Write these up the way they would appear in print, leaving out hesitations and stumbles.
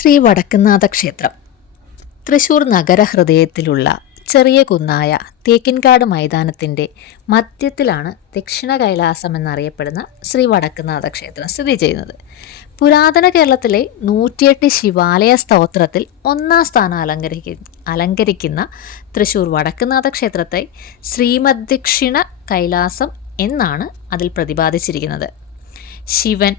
ശ്രീ വടക്കുംനാഥ ക്ഷേത്രം തൃശൂർ നഗരഹൃദയത്തിലുള്ള ചെറിയ കുന്നായ തേക്കിൻകാട് മൈതാനത്തിൻ്റെ മധ്യത്തിലാണ് ദക്ഷിണ കൈലാസം എന്നറിയപ്പെടുന്ന ശ്രീ വടക്കുംനാഥ ക്ഷേത്രം സ്ഥിതി ചെയ്യുന്നത്. പുരാതന കേരളത്തിലെ 108 ശിവാലയ സ്തോത്രത്തിൽ ഒന്നാം സ്ഥാനം അലങ്കരിക്കുന്ന തൃശൂർ വടക്കുംനാഥ ക്ഷേത്രത്തെ ശ്രീമദ്ദക്ഷിണ കൈലാസം എന്നാണ് അതിൽ പ്രതിപാദിച്ചിരിക്കുന്നത്. ശിവൻ,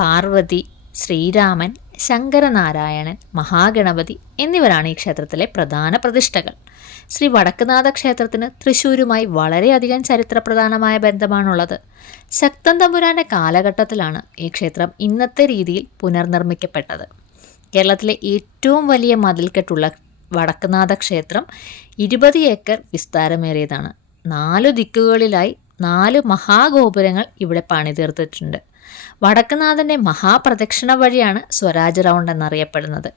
പാർവതി, ശ്രീരാമൻ, ശങ്കരനാരായണൻ, മഹാഗണപതി എന്നിവരാണ് ഈ ക്ഷേത്രത്തിലെ പ്രധാന പ്രതിഷ്ഠകൾ. ശ്രീ വടക്കുംനാഥ ക്ഷേത്രത്തിന് തൃശ്ശൂരുമായി വളരെയധികം ചരിത്രപ്രധാനമായ ബന്ധമാണുള്ളത്. ശക്തൻ തമ്പുരാൻ്റെ കാലഘട്ടത്തിലാണ് ഈ ക്ഷേത്രം ഇന്നത്തെ രീതിയിൽ പുനർനിർമ്മിക്കപ്പെട്ടത്. കേരളത്തിലെ ഏറ്റവും വലിയ മതിൽക്കെട്ടുള്ള വടക്കുംനാഥ ക്ഷേത്രം 20 ഏക്കർ വിസ്താരമേറിയതാണ്. 4 ദിക്കുകളിലായി 4 മഹാഗോപുരങ്ങൾ ഇവിടെ പണിതീർത്തിട്ടുണ്ട്. വടക്കുംനാഥൻ്റെ മഹാപ്രദക്ഷിണ വഴിയാണ് സ്വരാജ് റൗണ്ട് എന്നറിയപ്പെടുന്നത്.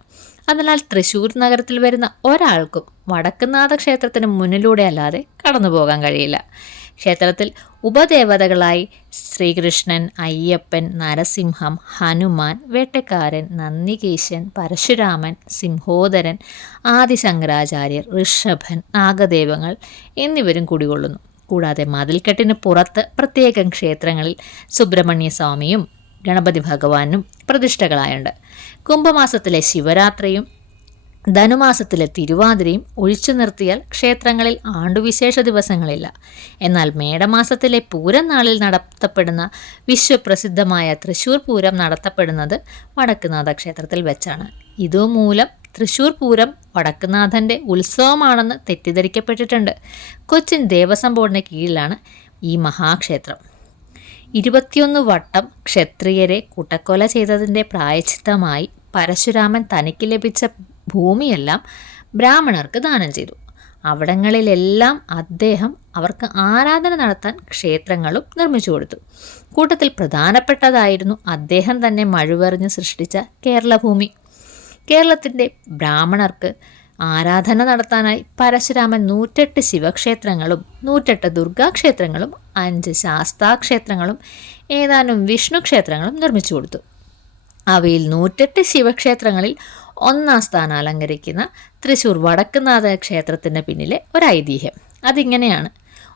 അതിനാൽ തൃശ്ശൂർ നഗരത്തിൽ വരുന്ന ഒരാൾക്കും വടക്കുംനാഥ ക്ഷേത്രത്തിന് മുന്നിലൂടെ അല്ലാതെ കടന്നു പോകാൻ കഴിയില്ല. ക്ഷേത്രത്തിൽ ഉപദേവതകളായി ശ്രീകൃഷ്ണൻ, അയ്യപ്പൻ, നരസിംഹം, ഹനുമാൻ, വേട്ടക്കാരൻ, നന്ദികേശൻ, പരശുരാമൻ, സിംഹോദരൻ, ആദിശങ്കരാചാര്യർ, ഋഷഭൻ, നാഗദേവങ്ങൾ എന്നിവരും കുടികൊള്ളുന്നു. കൂടാതെ മതിൽക്കെട്ടിന് പുറത്ത് പ്രത്യേകം ക്ഷേത്രങ്ങളിൽ സുബ്രഹ്മണ്യ സ്വാമിയും ഗണപതി ഭഗവാനും പ്രതിഷ്ഠകളായുണ്ട്. കുംഭമാസത്തിലെ ശിവരാത്രിയും ധനുമാസത്തിലെ തിരുവാതിരയും ഒഴിച്ചു നിർത്തിയാൽ ക്ഷേത്രങ്ങളിൽ ആണ്ടുവിശേഷ ദിവസങ്ങളില്ല. എന്നാൽ മേടമാസത്തിലെ പൂരം നാളിൽ നടത്തപ്പെടുന്ന വിശ്വപ്രസിദ്ധമായ തൃശ്ശൂർ പൂരം നടത്തപ്പെടുന്നത് വടക്കുംനാഥ ക്ഷേത്രത്തിൽ വെച്ചാണ്. ഇതുമൂലം തൃശ്ശൂർ പൂരം വടക്കുംനാഥൻ്റെ ഉത്സവമാണെന്ന് തെറ്റിദ്ധരിക്കപ്പെട്ടിട്ടുണ്ട്. കൊച്ചിൻ ദേവസ്വം ബോർഡിന് കീഴിലാണ് ഈ മഹാക്ഷേത്രം. 21 വട്ടം ക്ഷത്രിയരെ കൂട്ടക്കൊല ചെയ്തതിൻ്റെ പ്രായശ്ചിത്തമായി പരശുരാമൻ തനിക്ക് ലഭിച്ച ഭൂമിയെല്ലാം ബ്രാഹ്മണർക്ക് ദാനം ചെയ്തു. അവിടങ്ങളിലെല്ലാം അദ്ദേഹം അവർക്ക് ആരാധന നടത്താൻ ക്ഷേത്രങ്ങളും നിർമ്മിച്ചു കൊടുത്തു. കൂട്ടത്തിൽ പ്രധാനപ്പെട്ടതായിരുന്നു അദ്ദേഹം തന്നെ മഴുവെറിഞ്ഞ് സൃഷ്ടിച്ച കേരളഭൂമി. കേരളത്തിൻ്റെ ബ്രാഹ്മണർക്ക് ആരാധന നടത്താനായി പരശുരാമൻ 108 ശിവക്ഷേത്രങ്ങളും 108 ദുർഗാക്ഷേത്രങ്ങളും 5 ശാസ്താക്ഷേത്രങ്ങളും ഏതാനും വിഷ്ണു ക്ഷേത്രങ്ങളും നിർമ്മിച്ചു കൊടുത്തു. അവയിൽ 108 ശിവക്ഷേത്രങ്ങളിൽ ഒന്നാം സ്ഥാനം അലങ്കരിക്കുന്ന തൃശ്ശൂർ വടക്കുംനാഥ ക്ഷേത്രത്തിന് പിന്നിലെ ഒരു ഐതിഹ്യം അതിങ്ങനെയാണ്.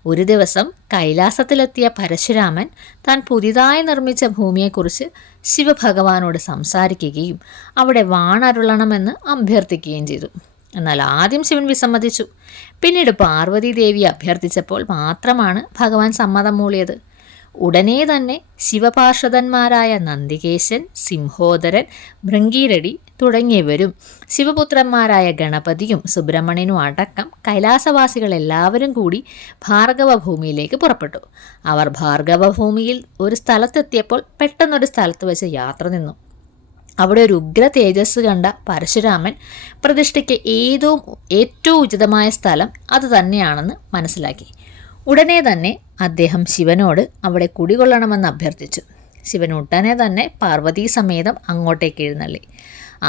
ഒരു ദിവസം കൈലാസത്തിലെത്തിയ പരശുരാമൻ താൻ പുതിയതായി നിർമ്മിച്ച ഭൂമിയെക്കുറിച്ച് ശിവഭഗവാനോട് സംസാരിക്കുകയും അവിടെ വാണരുളണമെന്ന് അഭ്യർത്ഥിക്കുകയും ചെയ്തു. എന്നാൽ ആദ്യം ശിവൻ വിസമ്മതിച്ചു. പിന്നീട് പാർവതി ദേവി അഭ്യർത്ഥിച്ചപ്പോൾ മാത്രമാണ് ഭഗവാൻ സമ്മതം മൂളിയത്. ഉടനെ തന്നെ ശിവപാർഷദന്മാരായ നന്ദികേശൻ, സിംഹോദരൻ, ഭൃംഗീരടി തുടങ്ങിയവരും ശിവപുത്രന്മാരായ ഗണപതിയും സുബ്രഹ്മണ്യനും അടക്കം കൈലാസവാസികളെല്ലാവരും കൂടി ഭാർഗവഭൂമിയിലേക്ക് പുറപ്പെട്ടു. അവർ ഭാർഗവഭൂമിയിൽ ഒരു സ്ഥലത്തെത്തിയപ്പോൾ പെട്ടെന്നൊരു സ്ഥലത്ത് വെച്ച് യാത്ര നിന്നു. അവിടെ ഒരു ഉഗ്ര തേജസ് കണ്ട പരശുരാമൻ പ്രതിഷ്ഠയ്ക്ക് ഏറ്റവും ഉചിതമായ സ്ഥലം അത് തന്നെയാണെന്ന് മനസ്സിലാക്കി. ഉടനെ തന്നെ അദ്ദേഹം ശിവനോട് അവിടെ കുടികൊള്ളണമെന്ന് അഭ്യർത്ഥിച്ചു. ശിവൻ ഉടനെ തന്നെ പാർവതീ സമേതം അങ്ങോട്ടേക്ക് എഴുന്നള്ളി.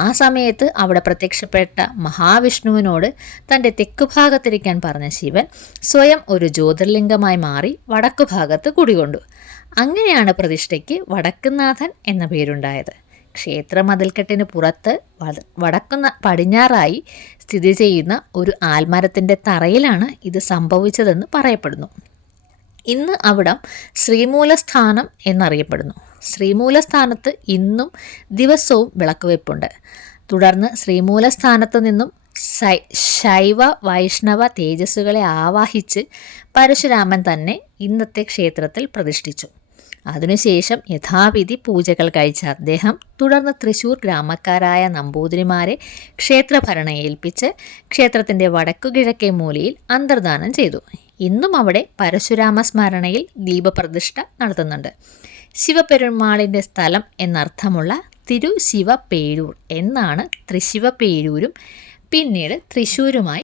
ആ സമയത്ത് അവിടെ പ്രത്യക്ഷപ്പെട്ട മഹാവിഷ്ണുവിനോട് തൻ്റെ തെക്കുഭാഗത്തിരിക്കാൻ പറഞ്ഞ ശിവൻ സ്വയം ഒരു ജ്യോതിർലിംഗമായി മാറി വടക്കുഭാഗത്ത് കുടികൊണ്ടു. അങ്ങനെയാണ് പ്രതിഷ്ഠയ്ക്ക് വടക്കുംനാഥൻ എന്ന പേരുണ്ടായത്. ക്ഷേത്ര മതിൽക്കെട്ടിന് പുറത്ത് പടിഞ്ഞാറായി സ്ഥിതി ചെയ്യുന്ന ഒരു ആൽമരത്തിൻ്റെ തറയിലാണ് ഇത് സംഭവിച്ചതെന്ന് പറയപ്പെടുന്നു. ഇന്ന് അവിടം ശ്രീമൂലസ്ഥാനം എന്നറിയപ്പെടുന്നു. ശ്രീമൂലസ്ഥാനത്ത് ഇന്നും ദിവസവും വിളക്കുവെപ്പുണ്ട്. തുടർന്ന് ശ്രീമൂലസ്ഥാനത്ത് നിന്നും ശൈവ വൈഷ്ണവ തേജസ്സുകളെ ആവാഹിച്ച് പരശുരാമൻ തന്നെ ഇന്നത്തെ ക്ഷേത്രത്തിൽ പ്രതിഷ്ഠിച്ചു. അതിനുശേഷം യഥാവിധി പൂജകൾ കഴിച്ച അദ്ദേഹം തുടർന്ന് തൃശ്ശൂർ ഗ്രാമക്കാരായ നമ്പൂതിരിമാരെ ക്ഷേത്രഭരണം ഏൽപ്പിച്ച് ക്ഷേത്രത്തിൻ്റെ വടക്കുകിഴക്കേ മൂലയിൽ അന്തർദാനം ചെയ്തു. ഇന്നും അവിടെ പരശുരാമ സ്മരണയിൽ ദീപപ്രതിഷ്ഠ നടത്തുന്നുണ്ട്. ശിവപെരുമാളിൻ്റെ സ്ഥലം എന്നർത്ഥമുള്ള തിരുശിവപേരൂർ എന്നാണ് തൃശിവപേരൂരും പിന്നീട് തൃശ്ശൂരുമായി